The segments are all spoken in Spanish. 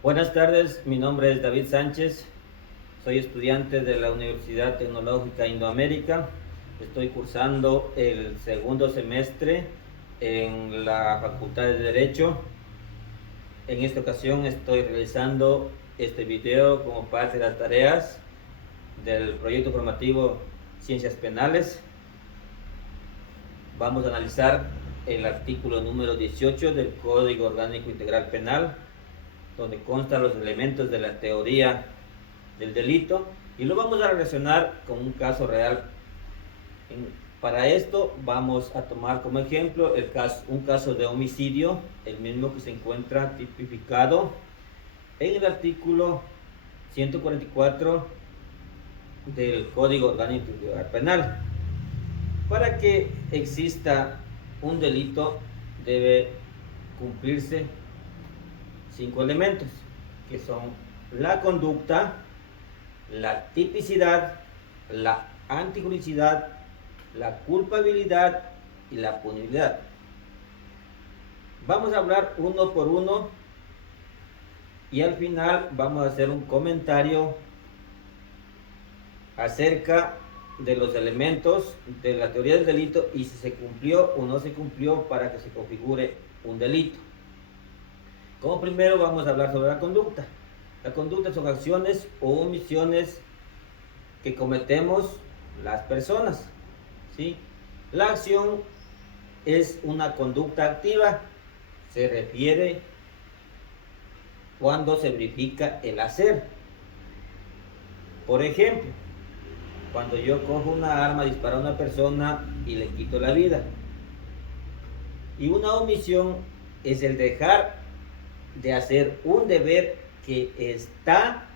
Buenas tardes, mi nombre es David Sánchez, soy estudiante de la Universidad Tecnológica Indoamérica, estoy cursando el segundo semestre en la Facultad de Derecho. En esta ocasión estoy realizando este video como parte de las tareas del proyecto formativo Ciencias Penales. Vamos a analizar el artículo número 18 del Código Orgánico Integral Penal, donde constan los elementos de la teoría del delito y lo vamos a relacionar con un caso real. Para esto vamos a tomar como ejemplo un caso de homicidio, el mismo que se encuentra tipificado en el artículo 144 del Código Orgánico Penal. Para que exista un delito debe cumplirse 5 elementos, que son la conducta, la tipicidad, la antijuricidad, la culpabilidad y la punibilidad. Vamos a hablar uno por uno y al final vamos a hacer un comentario acerca de los elementos de la teoría del delito y si se cumplió o no se cumplió para que se configure un delito. Como primero vamos a hablar sobre la conducta. La conducta son acciones o omisiones que cometemos las personas, ¿sí? La acción es una conducta activa, se refiere cuando se verifica el hacer. Por ejemplo, cuando yo cojo una arma, disparo a una persona y le quito la vida. Y una omisión es el dejar de hacer un deber que está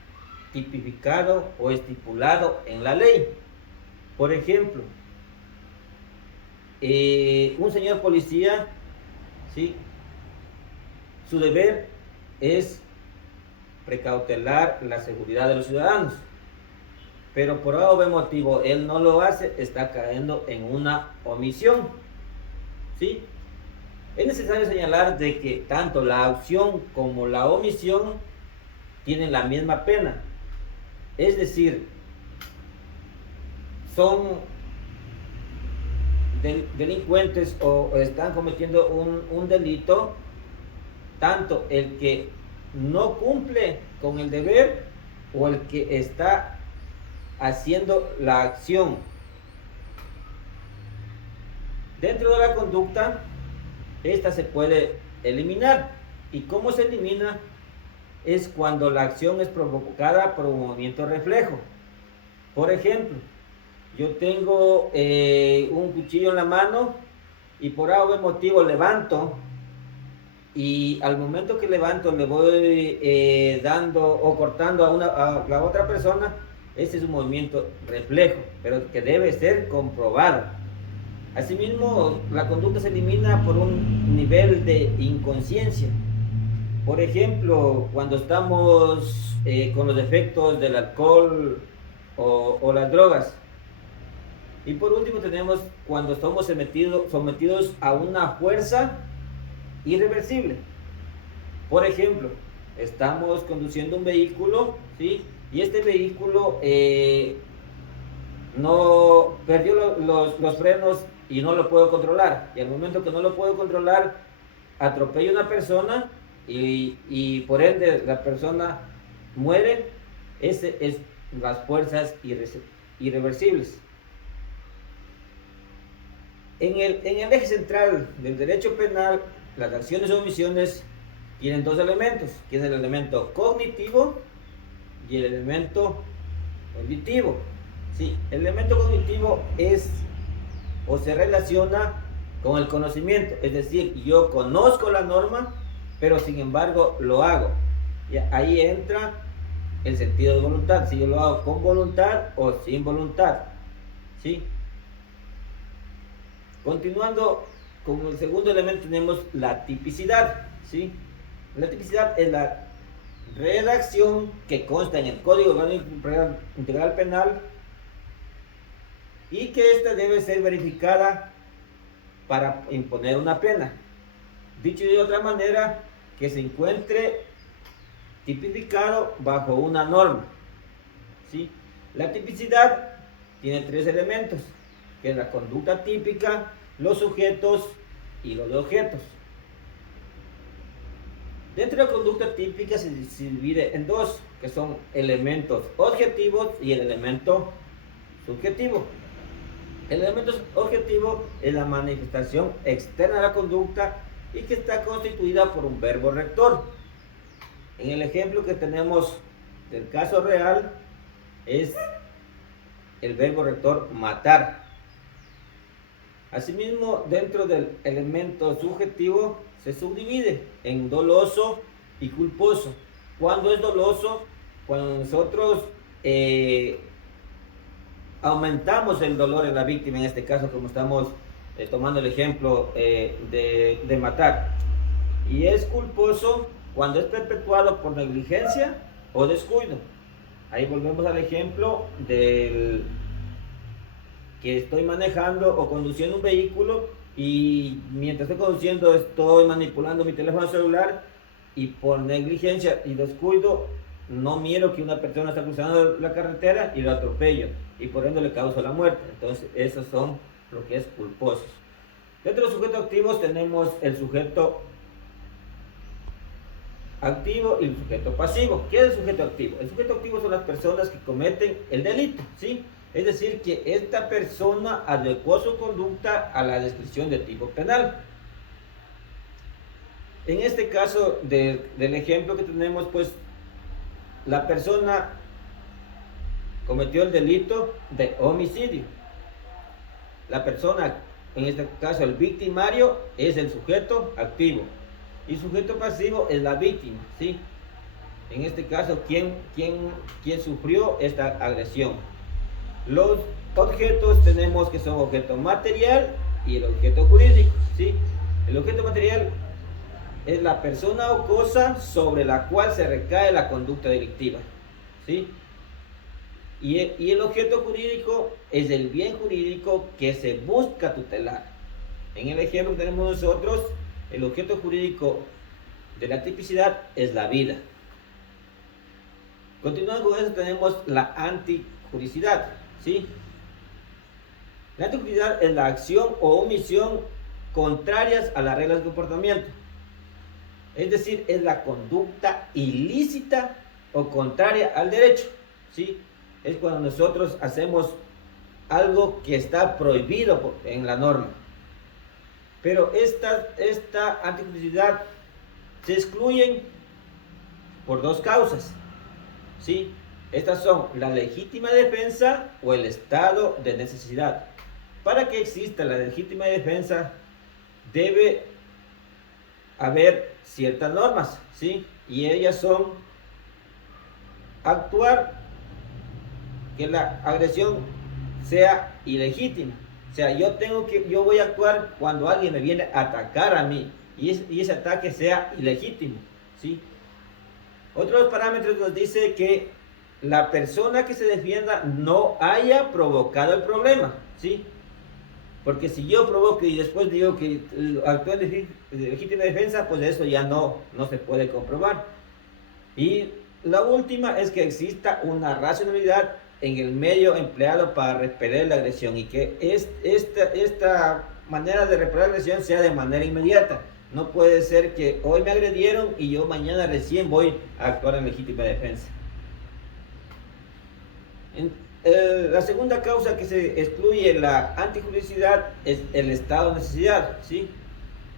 tipificado o estipulado en la ley. Por ejemplo, un señor policía, ¿sí? Su deber es precautelar la seguridad de los ciudadanos, pero por algún motivo él no lo hace, está cayendo en una omisión, ¿sí? Es necesario señalar de que tanto la acción como la omisión tienen la misma pena, es decir, son delincuentes o están cometiendo un delito, tanto el que no cumple con el deber o el que está haciendo la acción. Dentro de la conducta, esta se puede eliminar. ¿Y cómo se elimina? Es cuando la acción es provocada por un movimiento reflejo. Por ejemplo, yo tengo un cuchillo en la mano y por algún motivo levanto y al momento que levanto le voy dando o cortando a la otra persona. Ese es un movimiento reflejo, pero que debe ser comprobado. Asimismo, la conducta se elimina por un nivel de inconsciencia. Por ejemplo, cuando estamos con los efectos del alcohol o las drogas. Y por último tenemos cuando estamos sometidos a una fuerza irreversible. Por ejemplo, estamos conduciendo un vehículo, ¿sí? Y este vehículo no perdió los frenos y no lo puedo controlar. Y al momento que no lo puedo controlar, atropello a una persona y por ende la persona muere. Ese es las fuerzas irreversibles. En el eje central del derecho penal, las acciones o omisiones tienen dos elementos, que es el elemento cognitivo y el elemento auditivo. Sí, el elemento cognitivo es o se relaciona con el conocimiento, es decir, yo conozco la norma, pero sin embargo lo hago. Y ahí entra el sentido de voluntad, si yo lo hago con voluntad o sin voluntad, ¿sí? Continuando con el segundo elemento tenemos la tipicidad, ¿sí? La tipicidad es la redacción que consta en el Código Orgánico Integral Penal y que esta debe ser verificada para imponer una pena. Dicho de otra manera, que se encuentre tipificado bajo una norma, ¿sí? La tipicidad tiene tres elementos, que es la conducta típica, los sujetos y los objetos. Dentro de la conducta típica se divide en dos, que son elementos objetivos y el elemento subjetivo. El elemento objetivo es la manifestación externa de la conducta y que está constituida por un verbo rector. En el ejemplo que tenemos del caso real es el verbo rector matar. Asimismo, dentro del elemento subjetivo se subdivide en doloso y culposo. ¿Cuándo es doloso? Cuando nosotros aumentamos el dolor en la víctima, en este caso como estamos tomando el ejemplo de matar. Y es culposo cuando es perpetuado por negligencia o descuido. Ahí volvemos al ejemplo del que estoy manejando o conduciendo un vehículo y mientras estoy conduciendo estoy manipulando mi teléfono celular y por negligencia y descuido no miro que una persona está cruzando la carretera y lo atropello y por ende le causo la muerte. Entonces esos son lo que es culposos. Dentro de los sujetos activos tenemos el sujeto activo y el sujeto pasivo. ¿Qué es el sujeto activo? El sujeto activo son las personas que cometen el delito, ¿sí? Es decir, que esta persona adecuó su conducta a la descripción de tipo penal. En este caso del ejemplo que tenemos, pues la persona cometió el delito de homicidio. La persona, en este caso el victimario, es el sujeto activo. Y sujeto pasivo es la víctima, ¿sí? En este caso, ¿quién sufrió esta agresión? Los objetos tenemos que son objeto material y el objeto jurídico, ¿sí? El objeto material es la persona o cosa sobre la cual se recae la conducta delictiva, ¿sí? Y el objeto jurídico es el bien jurídico que se busca tutelar. En el ejemplo que tenemos nosotros, el objeto jurídico de la tipicidad es la vida. Continuando con eso tenemos la antijuricidad, ¿sí? La antijuricidad es la acción o omisión contrarias a las reglas de comportamiento. Es decir, es la conducta ilícita o contraria al derecho, ¿sí? Es cuando nosotros hacemos algo que está prohibido en la norma. Pero esta antijuricidad se excluyen por dos causas, ¿sí? Estas son la legítima defensa o el estado de necesidad. Para que exista la legítima defensa debe haber ciertas normas, ¿sí? Y ellas son actuar que la agresión sea ilegítima. O sea, yo voy a actuar cuando alguien me viene a atacar a mí y ese ataque sea ilegítimo, ¿sí? Otros parámetros nos dice que la persona que se defienda no haya provocado el problema, ¿sí? Porque si yo provoco y después digo que actúa en legítima defensa, pues eso ya no se puede comprobar. Y la última es que exista una racionalidad en el medio empleado para repeler la agresión y que esta manera de repeler la agresión sea de manera inmediata. No puede ser que hoy me agredieron y yo mañana recién voy a actuar en legítima defensa. La segunda causa que se excluye la antijuricidad es el estado de necesidad, ¿sí?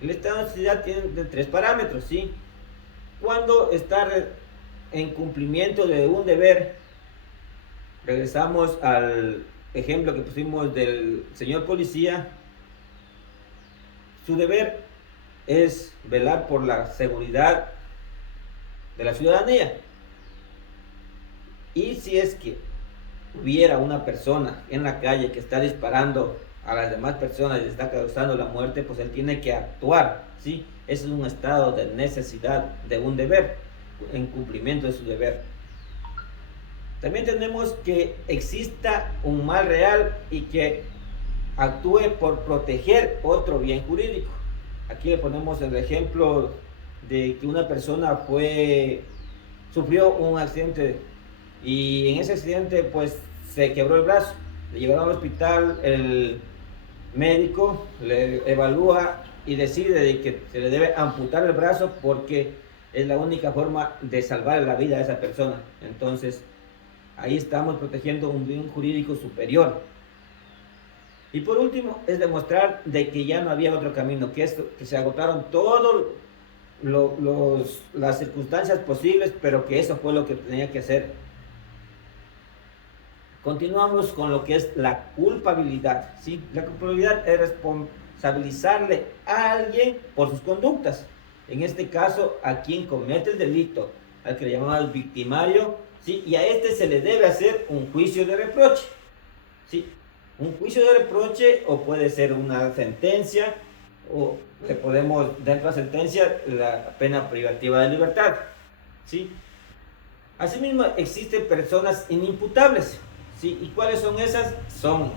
El estado de necesidad tiene tres parámetros, ¿sí? Cuando está en cumplimiento de un deber, regresamos al ejemplo que pusimos del señor policía, su deber es velar por la seguridad de la ciudadanía. Y si es que hubiera una persona en la calle que está disparando a las demás personas y le está causando la muerte, pues él tiene que actuar, ¿sí? Ese es un estado de necesidad de un deber, en cumplimiento de su deber. También tenemos que exista un mal real y que actúe por proteger otro bien jurídico. Aquí le ponemos el ejemplo de que una persona fue sufrió un accidente y en ese accidente pues se quebró el brazo. Le llevaron al hospital, el médico le evalúa y decide de que se le debe amputar el brazo porque es la única forma de salvar la vida de esa persona. Entonces, ahí estamos protegiendo un bien jurídico superior. Y por último, es demostrar de que ya no había otro camino, que se agotaron todas las circunstancias posibles, pero que eso fue lo que tenía que hacer. Continuamos con lo que es la culpabilidad, ¿sí? La culpabilidad es responsabilizarle a alguien por sus conductas. En este caso, a quien comete el delito, al que le llamamos victimario, ¿sí? Y a este se le debe hacer un juicio de reproche, ¿sí? Un juicio de reproche, o puede ser una sentencia, o le podemos, dentro de la sentencia, la pena privativa de libertad, ¿sí? Asimismo, existen personas inimputables, ¿sí? ¿Y cuáles son esas? Son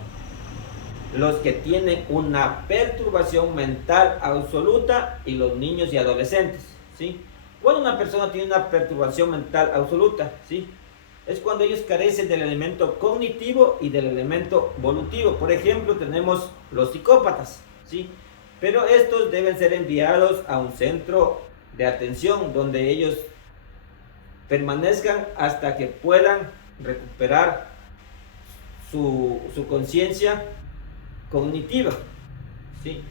los que tienen una perturbación mental absoluta y los niños y adolescentes, ¿sí? Cuando una persona tiene una perturbación mental absoluta, ¿sí? Es cuando ellos carecen del elemento cognitivo y del elemento volutivo. Por ejemplo, tenemos los psicópatas, ¿sí? Pero estos deben ser enviados a un centro de atención donde ellos permanezcan hasta que puedan recuperar su conciencia cognitiva, ¿sí?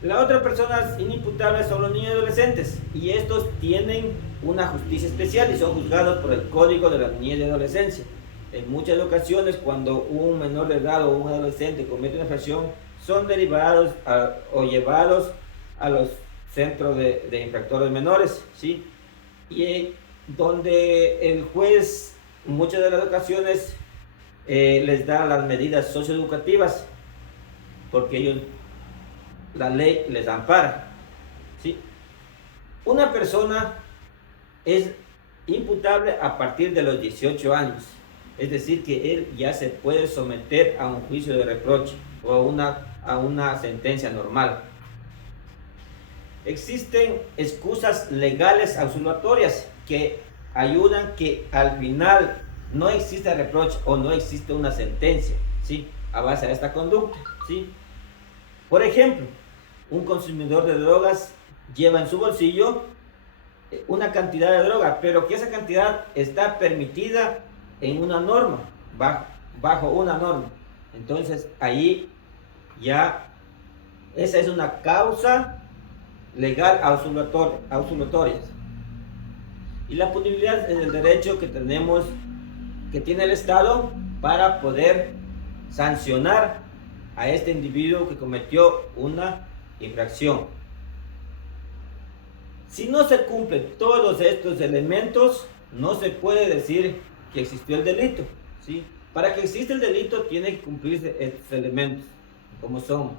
La otra personas inimputables son los niños y adolescentes, y estos tienen una justicia especial y son juzgados por el Código de la Niñez y Adolescencia. En muchas ocasiones, cuando un menor de edad o un adolescente comete una infracción, son derivados o llevados a los centros de infractores menores, ¿sí? Y donde el juez, en muchas de las ocasiones, les da las medidas socioeducativas, porque ellos, la ley les ampara, ¿sí? Una persona es imputable a partir de los 18 años, es decir, que él ya se puede someter a un juicio de reproche o a una sentencia normal. Existen excusas legales absolutorias que ayudan que al final no exista reproche o no existe una sentencia, ¿sí? A base de esta conducta, ¿sí? Por ejemplo, un consumidor de drogas lleva en su bolsillo una cantidad de droga, pero que esa cantidad está permitida en una norma, bajo una norma. Entonces, ahí ya esa es una causa legal absolutoria. Y la punibilidad es el derecho que tenemos, que tiene el Estado para poder sancionar a este individuo que cometió una infracción. Si no se cumplen todos estos elementos, no se puede decir que existió el delito, ¿sí? Para que exista el delito tiene que cumplirse estos elementos, como son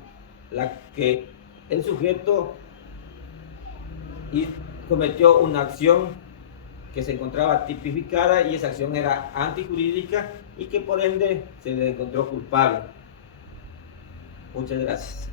que el sujeto cometió una acción que se encontraba tipificada y esa acción era antijurídica y que por ende se le encontró culpable. Muchas gracias.